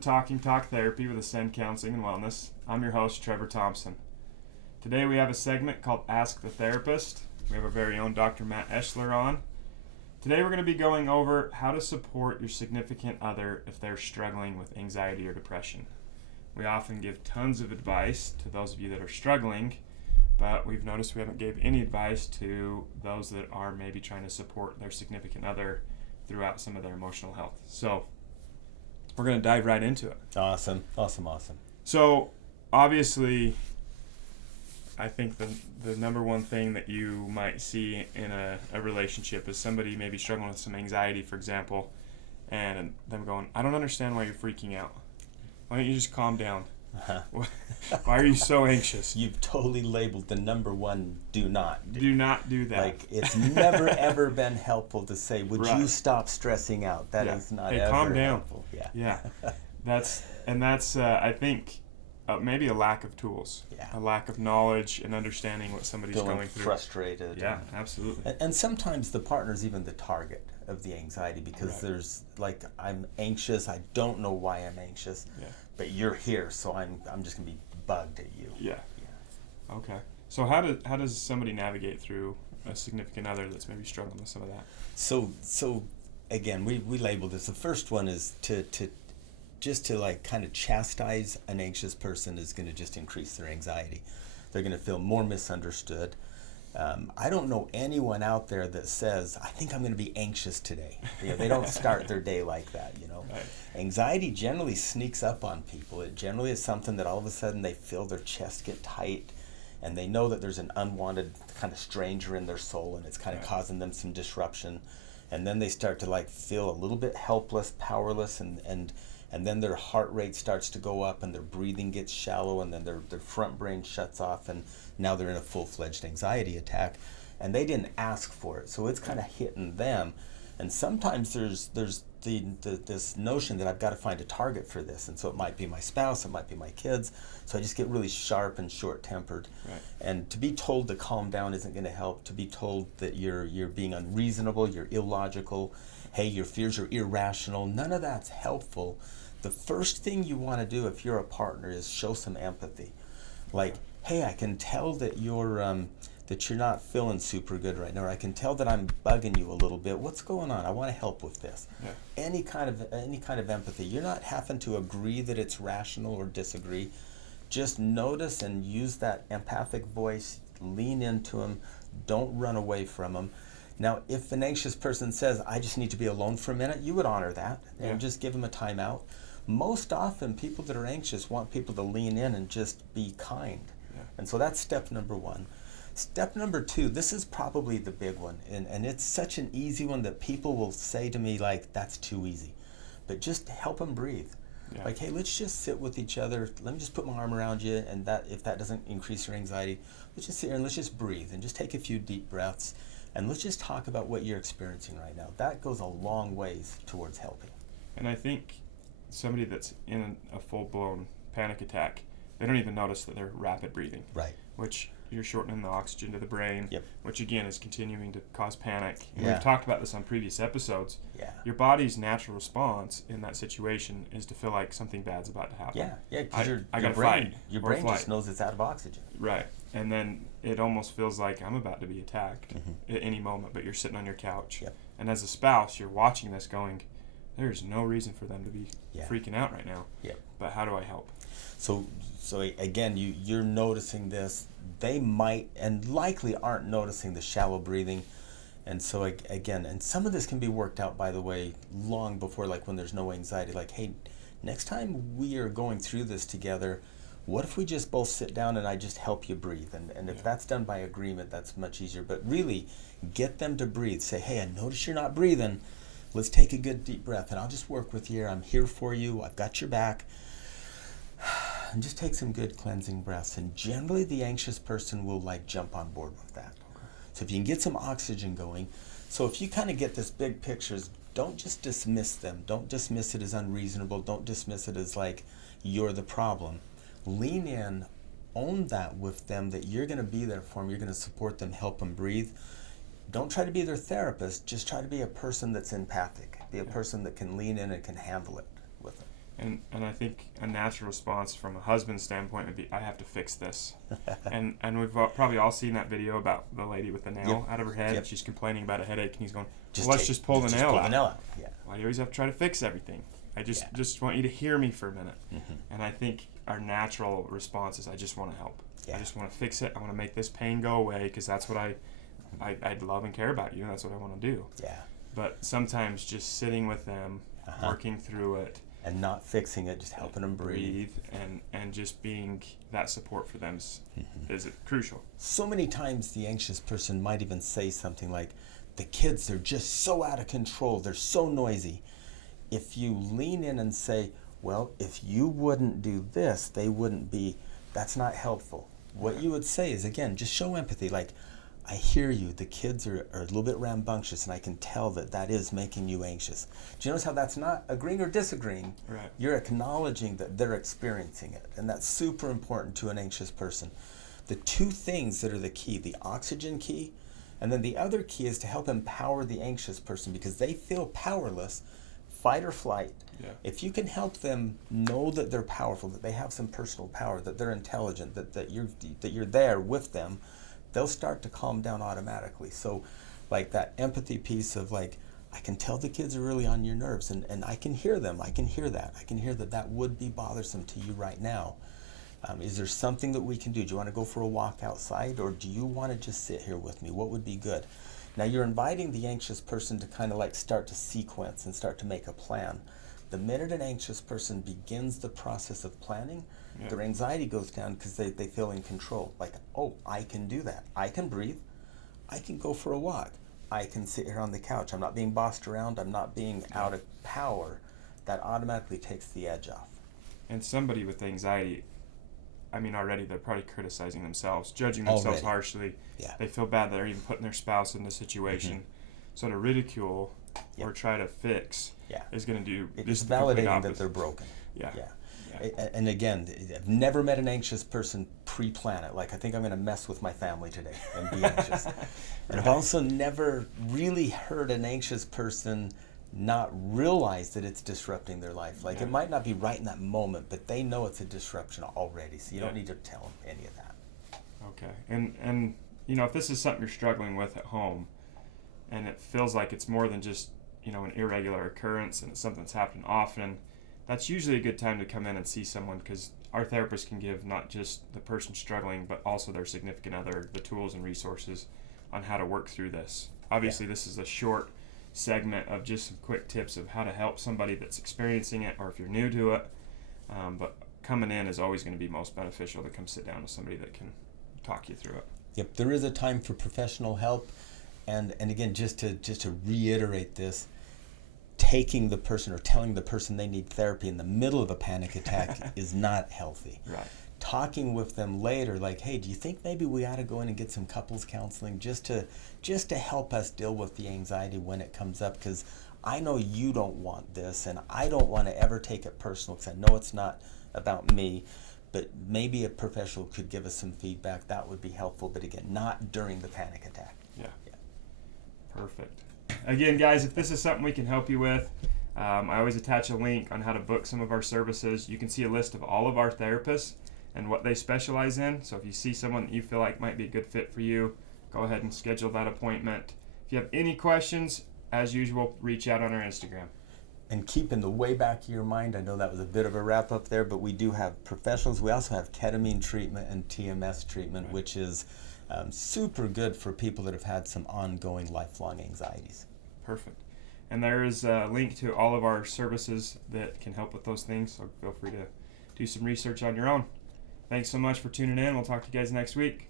Talking Talk Therapy with Ascend Counseling and Wellness. I'm your host, Trevor Thompson. Today we have a segment called Ask the Therapist. We have our very own Dr. Matt Eschler on. Today we're going to be going over how to support your significant other if they're struggling with anxiety or depression. We often give tons of advice to those of you that are struggling, but we've noticed we haven't gave any advice to those that are maybe trying to support their significant other throughout some of their emotional health. So we're going to dive right into it. Awesome. So obviously, I think the number one thing that you might see in a relationship is somebody maybe struggling with some anxiety, for example, and them going, I don't understand why you're freaking out. Why don't you just calm down? Why are you so anxious? You've totally labeled the number one do not. Do not do that. Like, it's never ever been helpful to say, would Right. you stop stressing out? That is not Hey, ever calm down. helpful. Yeah. That's I think maybe a lack of tools. Yeah. A lack of knowledge and understanding what somebody's going through. Frustrated. Yeah, absolutely. And sometimes the partner's even the target of the anxiety because Right. there's like, I'm anxious, I don't know why I'm anxious, but you're here, so I'm just gonna be bugged at you. Yeah. Okay. So how does somebody navigate through a significant other that's maybe struggling with some of that? So again, we labeled this. The first one is to like kind of chastise an anxious person is going to just increase their anxiety. They're going to feel more misunderstood. I don't know anyone out there that says, I think I'm going to be anxious today. They don't start their day like that, Right. Anxiety generally sneaks up on people. It generally is something that all of a sudden they feel their chest get tight and they know that there's an unwanted kind of stranger in their soul and it's kind of causing them some disruption. And then they start to like feel a little bit helpless, powerless, and then their heart rate starts to go up and their breathing gets shallow and then their front brain shuts off and now they're in a full-fledged anxiety attack and they didn't ask for it. So it's kind of hitting them. And sometimes there's this notion that I've got to find a target for this. And so it might be my spouse, it might be my kids. So I just get really sharp and short-tempered. Right. And to be told to calm down isn't going to help. To be told that you're being unreasonable, you're illogical, hey, your fears are irrational, none of that's helpful. The first thing you want to do if you're a partner is show some empathy. Like, hey, I can tell that you're not feeling super good right now, or I can tell that I'm bugging you a little bit. What's going on? I want to help with this. Yeah. Any kind of empathy. You're not having to agree that it's rational or disagree. Just notice and use that empathic voice. Lean into them. Don't run away from them. Now, if an anxious person says, I just need to be alone for a minute, you would honor that and just give them a timeout. Most often, people that are anxious want people to lean in and just be kind. Yeah. And so that's step number one. Step number two, this is probably the big one, and it's such an easy one that people will say to me, like, that's too easy. But just help them breathe. Yeah. Like, hey, let's just sit with each other. Let me just put my arm around you, and that if that doesn't increase your anxiety, let's just sit here and let's just breathe and just take a few deep breaths, and let's just talk about what you're experiencing right now. That goes a long ways towards helping. And I think somebody that's in a full-blown panic attack, they don't even notice that they're rapid breathing. Right. Which you're shortening the oxygen to the brain, Yep. which again is continuing to cause panic. And Yeah. we've talked about this on previous episodes. Yeah. Your body's natural response in that situation is to feel like something bad's about to happen. Yeah, because I your gotta brain, fight your or brain flight. just knows it's out of oxygen. Right. And then it almost feels like I'm about to be attacked Mm-hmm. at any moment, but you're sitting on your couch. Yep. And as a spouse, you're watching this going, there's no reason for them to be freaking out right now. Yep. But how do I help? So again, you're noticing this. They might and likely aren't noticing the shallow breathing. And so again, and some of this can be worked out, by the way, long before, like when there's no anxiety. Like, hey, next time we are going through this together, what if we just both sit down and I just help you breathe? And if that's done by agreement, that's much easier. But really, get them to breathe. Say, hey, I notice you're not breathing. Let's take a good deep breath, and I'll just work with you. I'm here for you. I've got your back. And just take some good cleansing breaths. And generally, the anxious person will like jump on board with that. Okay. So if you can get some oxygen going. So if you kind of get this big picture, don't just dismiss them. Don't dismiss it as unreasonable. Don't dismiss it as like you're the problem. Lean in, own that with them, that you're going to be there for them. You're going to support them, help them breathe. Don't try to be their therapist. Just try to be a person that's empathic. Be a person that can lean in and can handle it with them. And I think a natural response from a husband's standpoint would be, I have to fix this. and we've probably all seen that video about the lady with the nail out of her head. She's complaining about a headache, and he's going, let's just pull the nail out. Yeah. Why do you always have to try to fix everything? I just want you to hear me for a minute. And I think our natural response is, I just want to help. I just want to fix it. I want to make this pain go away, because that's what I love and care about you, and that's what I want to do. Yeah. But sometimes just sitting with them, working through it, and not fixing it, just helping them breathe and just being that support for them is crucial. So many times the anxious person might even say something like, the kids, they're just so out of control, they're so noisy. If you lean in and say, well, if you wouldn't do this, they wouldn't be, that's not helpful. What you would say is, again, just show empathy. Like, I hear you, the kids are a little bit rambunctious, and I can tell that is making you anxious. Do you notice how that's not agreeing or disagreeing? Right. You're acknowledging that they're experiencing it, and that's super important to an anxious person. The two things that are the key, the oxygen key, and then the other key is to help empower the anxious person, because they feel powerless, fight or flight. Yeah. If you can help them know that they're powerful, that they have some personal power, that they're intelligent, that you're there with them, they'll start to calm down automatically. So like that empathy piece of like, I can tell the kids are really on your nerves, and I can hear them. I can hear that. I can hear that would be bothersome to you right now. Is there something that we can do? Do you want to go for a walk outside, or do you want to just sit here with me? What would be good? Now you're inviting the anxious person to kind of like start to sequence and start to make a plan. The minute an anxious person begins the process of planning, their anxiety goes down, because they feel in control. Like, oh, I can do that. I can breathe. I can go for a walk. I can sit here on the couch. I'm not being bossed around. I'm not being out of power. That automatically takes the edge off. And somebody with anxiety, I mean, already they're probably criticizing themselves, judging themselves harshly. Yeah. They feel bad that they're even putting their spouse in this situation. So to ridicule or try to fix is going to do it's the complete validating opposite. that they're broken. Yeah. And again, I've never met an anxious person pre-plan it. Like, I think I'm going to mess with my family today and be anxious. And I've also never really heard an anxious person not realize that it's disrupting their life. Like, it might not be right in that moment, but they know it's a disruption already. So you don't need to tell them any of that. Okay. And you know, if this is something you're struggling with at home, and it feels like it's more than just, you know, an irregular occurrence, and it's something that's happening often, that's usually a good time to come in and see someone, because our therapist can give not just the person struggling, but also their significant other the tools and resources on how to work through this. Obviously, this is a short segment of just some quick tips of how to help somebody that's experiencing it, or if you're new to it. But coming in is always going to be most beneficial, to come sit down with somebody that can talk you through it. Yep, there is a time for professional help, and again, just to reiterate this, taking the person or telling the person they need therapy in the middle of a panic attack is not healthy. Right. Talking with them later, like, hey, do you think maybe we ought to go in and get some couples counseling just to help us deal with the anxiety when it comes up? Because I know you don't want this, and I don't want to ever take it personal, because I know it's not about me. But maybe a professional could give us some feedback. That would be helpful. But again, not during the panic attack. Yeah. Perfect. Again, guys, if this is something we can help you with, I always attach a link on how to book some of our services. You can see a list of all of our therapists and what they specialize in. So if you see someone that you feel like might be a good fit for you, go ahead and schedule that appointment. If you have any questions, as usual, reach out on our Instagram. And keep in the way back of your mind, I know that was a bit of a wrap up there, but we do have professionals. We also have ketamine treatment and TMS treatment, which is super good for people that have had some ongoing lifelong anxieties. Perfect. And there is a link to all of our services that can help with those things, so feel free to do some research on your own. Thanks so much for tuning in. We'll talk to you guys next week.